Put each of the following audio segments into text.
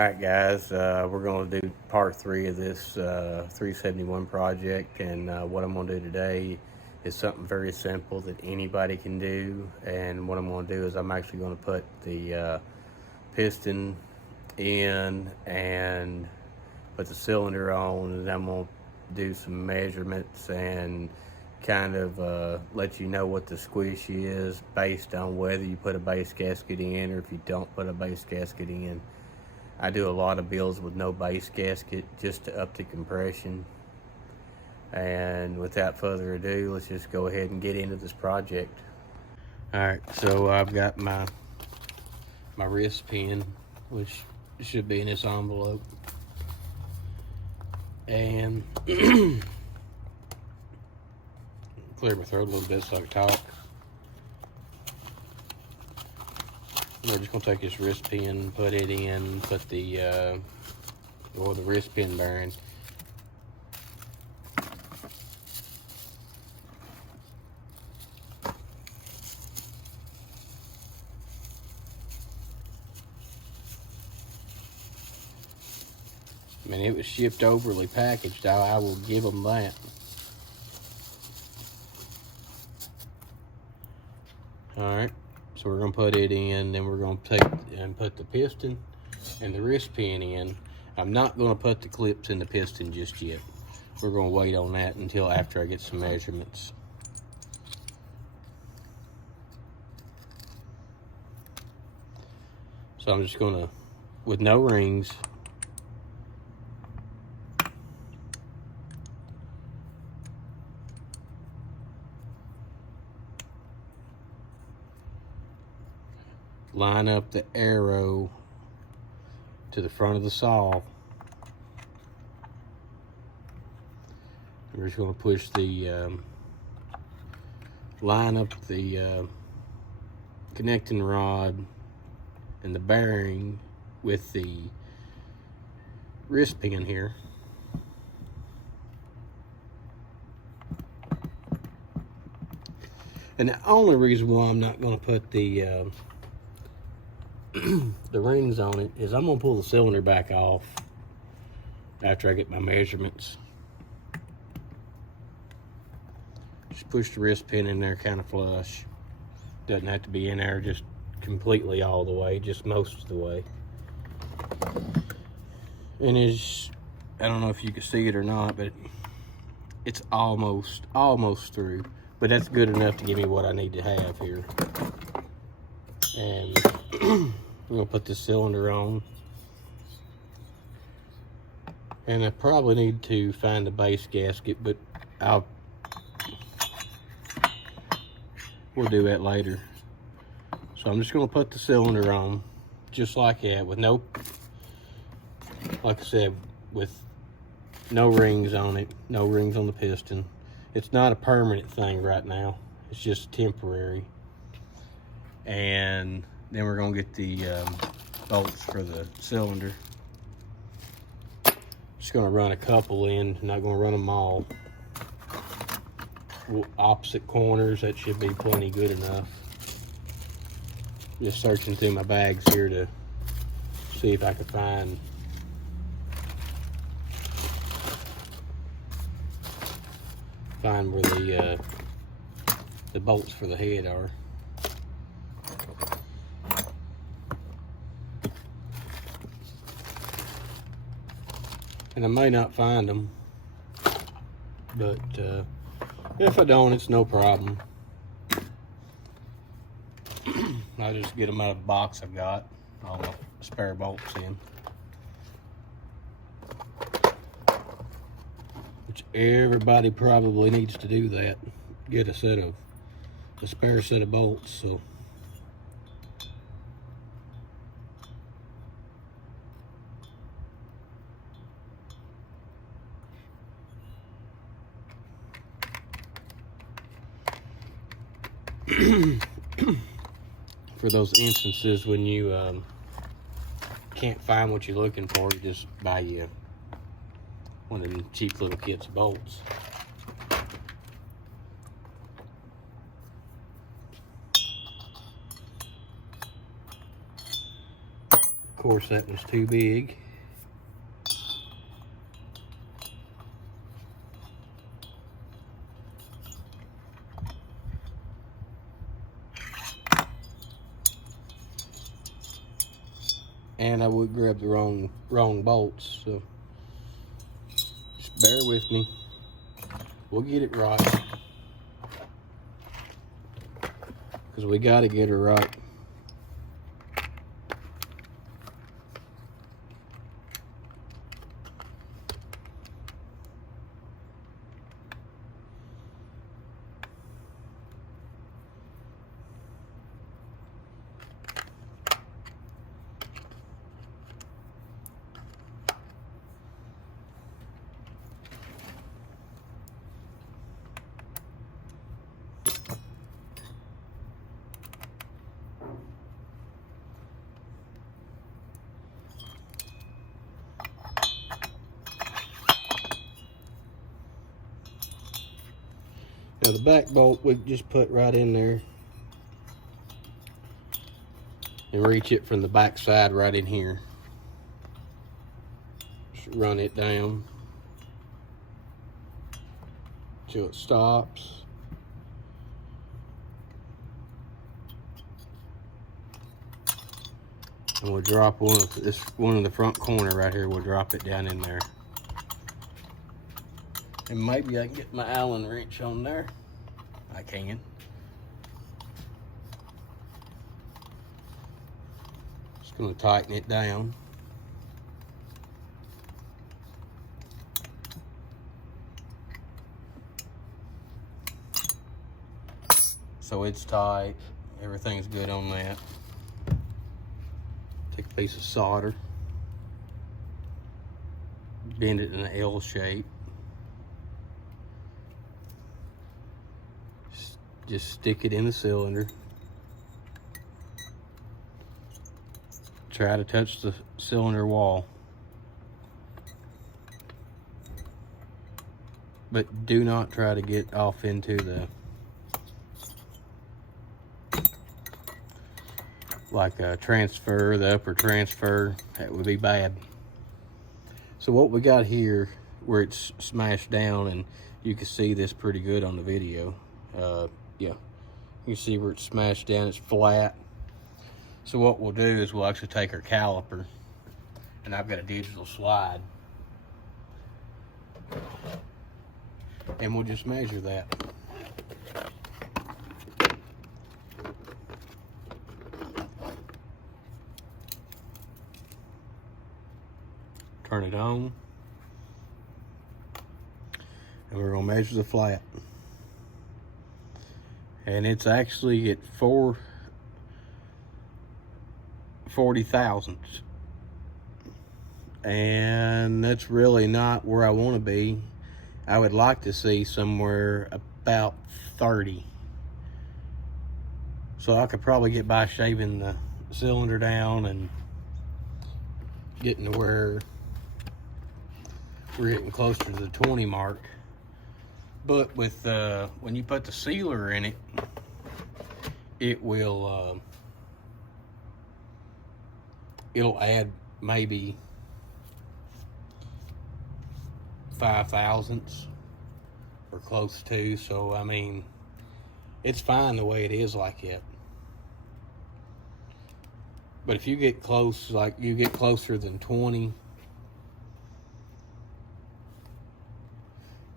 Alright guys, we're going to do part 3 of this 371 project, and what I'm going to do today is something very simple that anybody can do. And what I'm going to do is I'm actually going to put the piston in and put the cylinder on, and I'm going to do some measurements and kind of let you know what the squish is based on whether you put a base gasket in or if you don't put a base gasket in. I do a lot of builds with no base gasket just to up the compression. And without further ado, let's just go ahead and get into this project. Alright, so I've got my wrist pin, which should be in this envelope. And clear my throat a little bit so I can talk. We're just gonna take this wrist pin, put it in, put the wrist pin bearing. I mean, it was shipped overly packaged. I will give them that. All right. So we're gonna put it in, then we're gonna take and put the piston and the wrist pin in. I'm not gonna put the clips in the piston just yet. We're gonna wait on that until after I get some measurements. So I'm just gonna, with no rings, line up the arrow to the front of the saw. We're just going to push the line up the connecting rod and the bearing with the wrist pin here. And the only reason why I'm not going to put the the rings on it is I'm gonna pull the cylinder back off after I get my measurements. Just push the wrist pin in there kind of flush. Doesn't have to be in there just completely all the way, just most of the way. And I don't know if you can see it or not, but it's almost through. But that's good enough to give me what I need to have here. And I'm gonna put this cylinder on, and I probably need to find a base gasket, but we'll do that later. So I'm just gonna put the cylinder on just like that, with no, like I said, with no rings on it, no rings on the piston. It's not a permanent thing right now, it's just temporary. And then we're gonna get the bolts for the cylinder. Just gonna run a couple in, not gonna run them all. Opposite corners, that should be plenty good enough. Just searching through my bags here to see if I can find where the bolts for the head are. And I may not find them, but if I don't, it's no problem. I'll just get them out of the box I've got all the spare bolts in. Which everybody probably needs to do that. Get a spare set of bolts. So for those instances when you can't find what you're looking for, you just buy you one of them cheap little kits of bolts. course, that was too big. And I would grab the wrong bolts, so just bear with me. We'll get it right, because we got to get her right. Now the back bolt we just put right in there and reach it from the back side right in here. Just run it down till it stops. And we'll drop one of the front corner right here. We'll drop it down in there. And maybe I can get my Allen wrench on there. I can. Just gonna tighten it down. So it's tight. Everything's good on that. Take a piece of solder. Bend it in an L shape. Just stick it in the cylinder. Try to touch the cylinder wall. But do not try to get off into the, like a transfer, the upper transfer. That would be bad. So what we got here, where it's smashed down, and you can see this pretty good on the video. Yeah, you see where it's smashed down, it's flat. So what we'll do is we'll actually take our caliper, and I've got a digital slide, and we'll just measure that. Turn it on, and we're gonna measure the flat. And it's actually at 40 thousandths. And that's really not where I want to be. I would like to see somewhere about 30. So I could probably get by shaving the cylinder down and getting to where we're getting closer to the 20 mark. But with when you put the sealer in it, it will it'll add maybe 5 thousandths or close to. So I mean, it's fine the way it is like it. But if you get close, like you get closer than 20,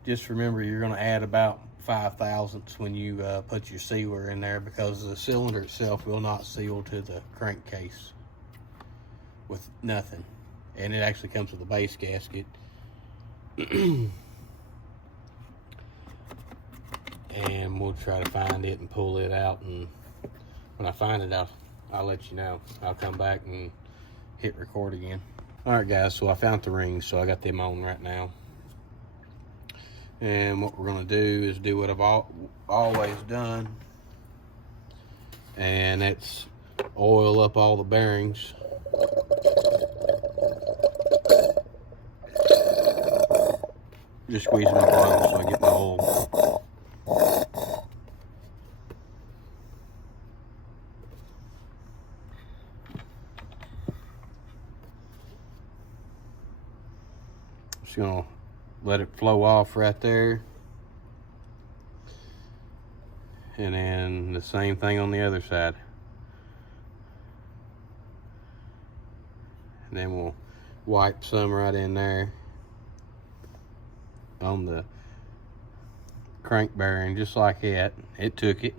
just remember you're going to add about 5 thousandths when you put your sealer in there, because the cylinder itself will not seal to the crankcase with nothing. And it actually comes with a base gasket. And we'll try to find it and pull it out, and when I find it, I'll let you know. I'll come back and hit record again. All right guys, so I found the rings, so I got them on right now. And what we're gonna do is do what I've always done, and that's oil up all the bearings. Just squeezing my bottom so I get my oil. Just gonna let it flow off right there. And then the same thing on the other side. And then we'll wipe some right in there on the crank bearing, just like that. It took it.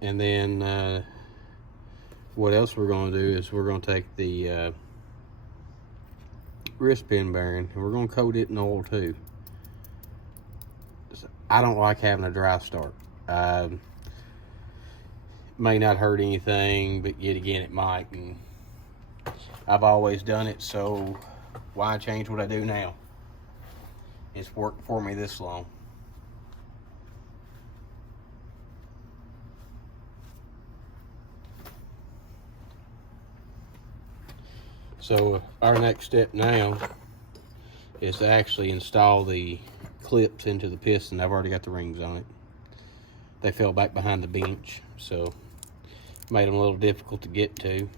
And then what else we're going to do is we're going to take the wrist pin bearing and we're going to coat it in oil too. I don't like having a dry start. May not hurt anything, but yet again it might. And I've always done it, so why change what I do now? It's worked for me this long. So our next step now is to actually install the clips into the piston. I've already got the rings on it. They fell back behind the bench, so made them a little difficult to get to.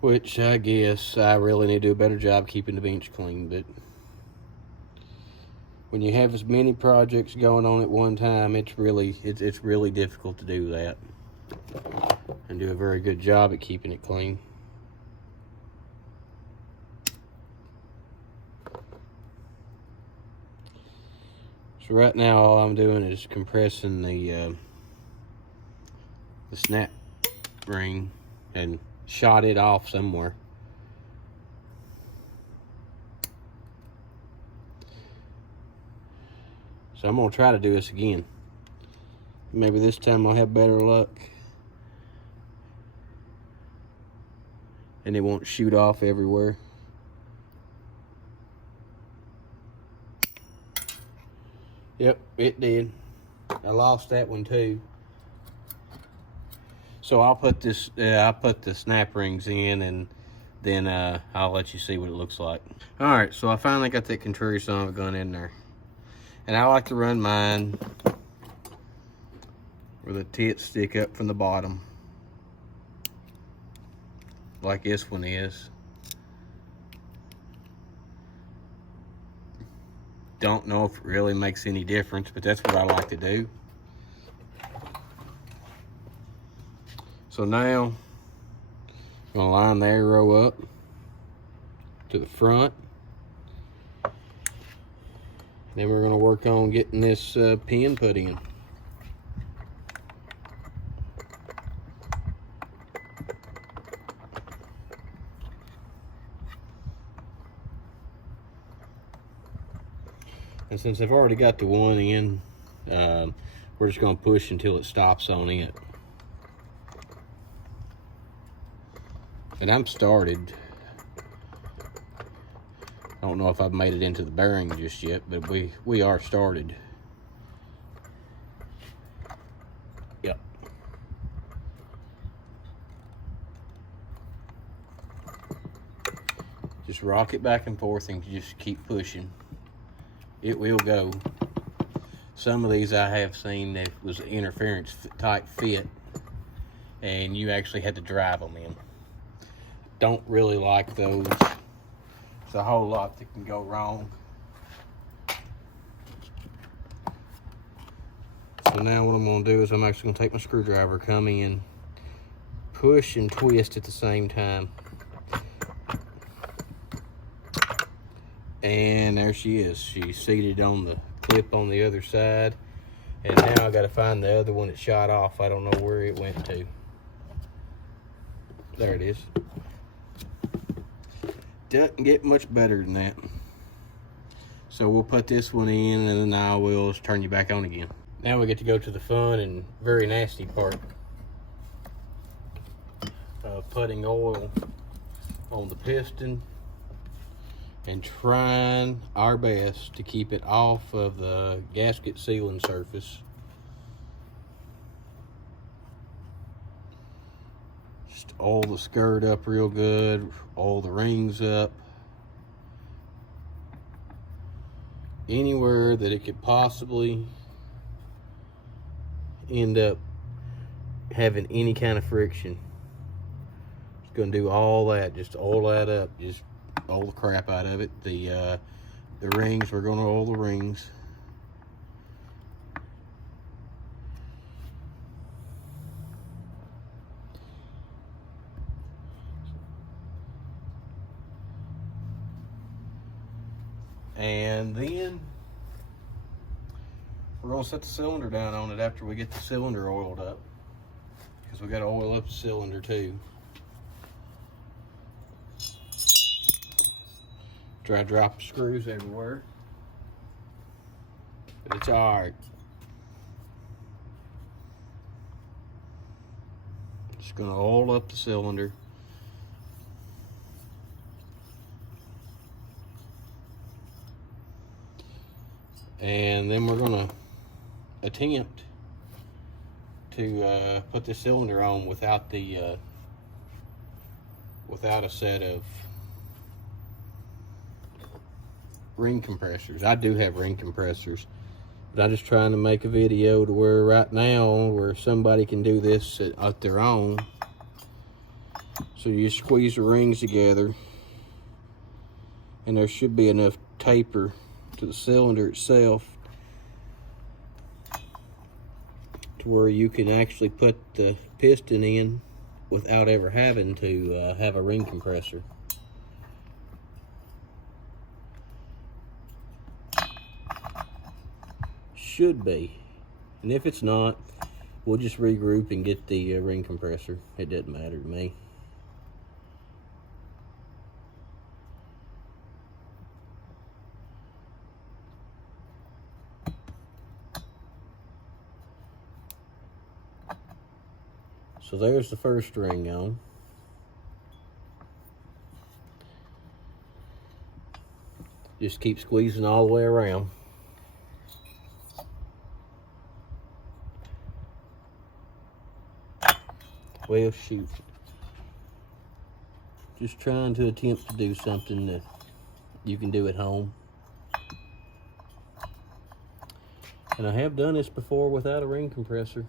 Which I guess I really need to do a better job keeping the bench clean, but when you have as many projects going on at one time, it's really difficult to do that and do a very good job at keeping it clean. So right now all I'm doing is compressing the snap ring and shot it off somewhere. So I'm gonna try to do this again. Maybe this time I'll have better luck and it won't shoot off everywhere. Yep, it did. I lost that one too. So I'll put this, I'll put the snap rings in and then I'll let you see what it looks like. All right, so I finally got that contrary son of a gun in there. And I like to run mine where the tits stick up from the bottom, like this one is. Don't know if it really makes any difference, but that's what I like to do. So now, I'm gonna line the arrow up to the front. Then we're gonna work on getting this pin put in. And since I've already got the one in, we're just gonna push until it stops on it. And I'm started. I don't know if I've made it into the bearing just yet, but we are started. Yep. Just rock it back and forth and just keep pushing. It will go. Some of these I have seen that was an interference type fit and you actually had to drive them in. Don't really like those. There's a whole lot that can go wrong. So now what I'm gonna do is I'm actually gonna take my screwdriver, come in, push and twist at the same time. And there she is. She's seated on the clip on the other side. And now I gotta find the other one that shot off. I don't know where it went to. There it is. Doesn't get much better than that. So we'll put this one in and then I will turn you back on again. Now we get to go to the fun and very nasty part of putting oil on the piston and trying our best to keep it off of the gasket sealing surface. Just oil the skirt up real good, oil the rings up. Anywhere that it could possibly end up having any kind of friction. It's gonna do all that, just oil that up, just oil the crap out of it. The rings, we're gonna oil the rings. And then we're gonna set the cylinder down on it after we get the cylinder oiled up, because we gotta oil up the cylinder too. Try to drop screws everywhere, but it's all right. Just gonna oil up the cylinder. And then we're gonna attempt to put the cylinder on without the without a set of ring compressors. I do have ring compressors, but I'm just trying to make a video to where right now where somebody can do this at their own. So you squeeze the rings together, and there should be enough taper to the cylinder itself to where you can actually put the piston in without ever having to have a ring compressor. Should be. And if it's not, we'll just regroup and get the ring compressor. It doesn't matter to me. So there's the first ring on. Just keep squeezing all the way around. Well, shoot. Just trying to attempt to do something that you can do at home. And I have done this before without a ring compressor.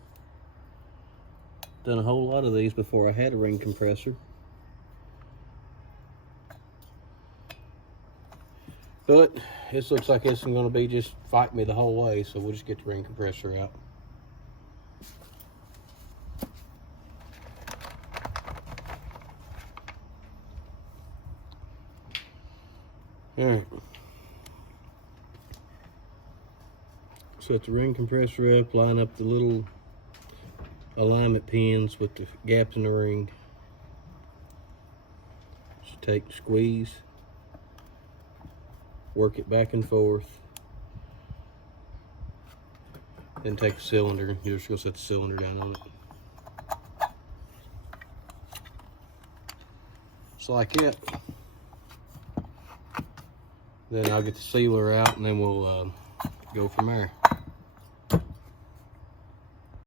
Done a whole lot of these before I had a ring compressor. But this looks like this is going to be just fight me the whole way, so we'll just get the ring compressor out. Alright. Set the ring compressor up, line up the little alignment pins with the gaps in the ring. Just take, squeeze, work it back and forth, then take the cylinder. You're just going to set the cylinder down on it. Just like that. Then I'll get the sealer out, and then we'll go from there.